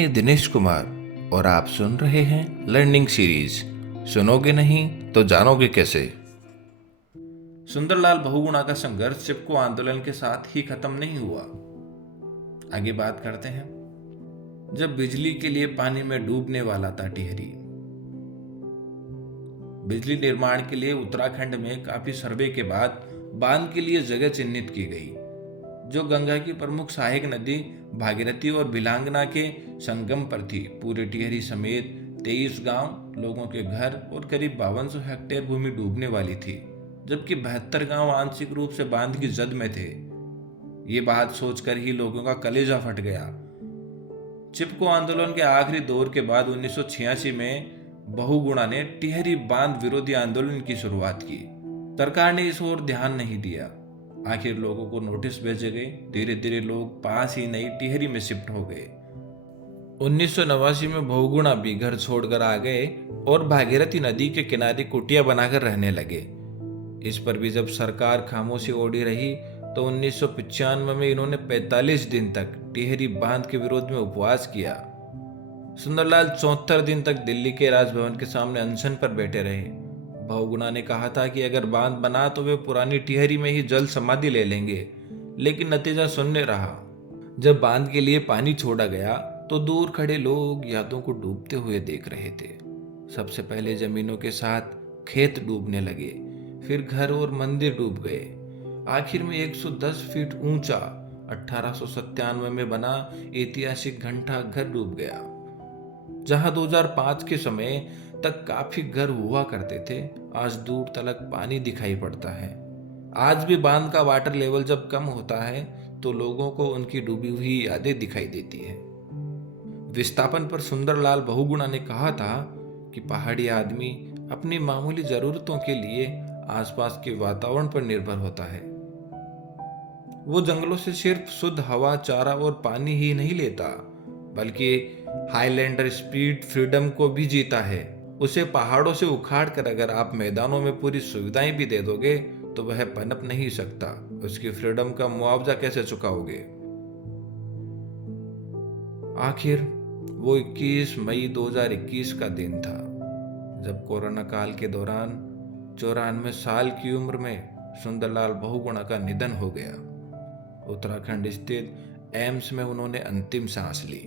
ये दिनेश कुमार और आप सुन रहे हैं लर्निंग सीरीज। सुनोगे नहीं तो जानोगे कैसे। सुंदरलाल बहुगुणा का संघर्ष चिपको आंदोलन के साथ ही खत्म नहीं हुआ। आगे बात करते हैं। जब बिजली के लिए पानी में डूबने वाला था टिहरी। बिजली निर्माण के लिए उत्तराखंड में काफी सर्वे के बाद बांध के लिए जगह चिन्हित की गई, जो गंगा की प्रमुख सहायक नदी भागीरथी और बिलांगना के संगम पर थी। पूरे टिहरी समेत 23 गांव, लोगों के घर और करीब 5200 हेक्टेयर भूमि डूबने वाली थी, जबकि 72 गांव आंशिक रूप से बांध की जद में थे। ये बात सोचकर ही लोगों का कलेजा फट गया। चिपको आंदोलन के आखिरी दौर के बाद 1986 में बहुगुणा ने टिहरी बांध विरोधी आंदोलन की शुरुआत की। सरकार ने इस ओर ध्यान नहीं दिया। आखिर लोगों को नोटिस भेजे गए। धीरे धीरे लोग पास ही नई टिहरी में शिफ्ट हो गए। 1989 में बहुगुणा भी घर छोड़कर आ गए और भागीरथी नदी के किनारे कुटिया बनाकर रहने लगे। इस पर भी जब सरकार खामोशी ओढ़ी रही तो 1995 में इन्होंने 45 दिन तक टिहरी बांध के विरोध में उपवास किया। सुंदरलाल 74 दिन तक दिल्ली के राजभवन के सामने अनशन पर बैठे रहे। बहुगुणा ने कहा था कि अगर बांध बना तो वे पुरानी टिहरी में ही जल समाधि ले लेंगे, लेकिन नतीजा शून्य रहा। जब बांध के लिए पानी छोड़ा गया तो दूर खड़े लोग यादों को डूबते हुए देख रहे थे। सबसे पहले जमीनों के साथ खेत डूबने लगे, फिर घर और मंदिर डूब गए। आखिर में 110 फीट ऊंचा 1897 में बना ऐतिहासिक घंटा घर डूब गया। जहां 2005 के समय तक काफी घर हुआ करते थे, आज दूर तलक पानी दिखाई पड़ता है। आज भी बांध का वाटर लेवल जब कम होता है तो लोगों को उनकी डूबी हुई यादें दिखाई देती है। विस्थापन पर सुंदरलाल बहुगुणा ने कहा था कि पहाड़ी आदमी अपनी मामूली जरूरतों के लिए आसपास के वातावरण पर निर्भर होता है। वो जंगलों से सिर्फ शुद्ध हवा, चारा और पानी ही नहीं लेता, बल्कि हाईलैंडर स्पीड फ्रीडम को भी जीता है। उसे पहाड़ों से उखाड़ कर अगर आप मैदानों में पूरी सुविधाएं भी दे दोगे तो वह पनप नहीं सकता। उसकी फ्रीडम का मुआवजा कैसे चुकाओगे। आखिर वो 21 मई 2021 का दिन था जब कोरोना काल के दौरान 94 साल की उम्र में सुंदरलाल बहुगुणा का निधन हो गया। उत्तराखंड स्थित एम्स में उन्होंने अंतिम सांस ली।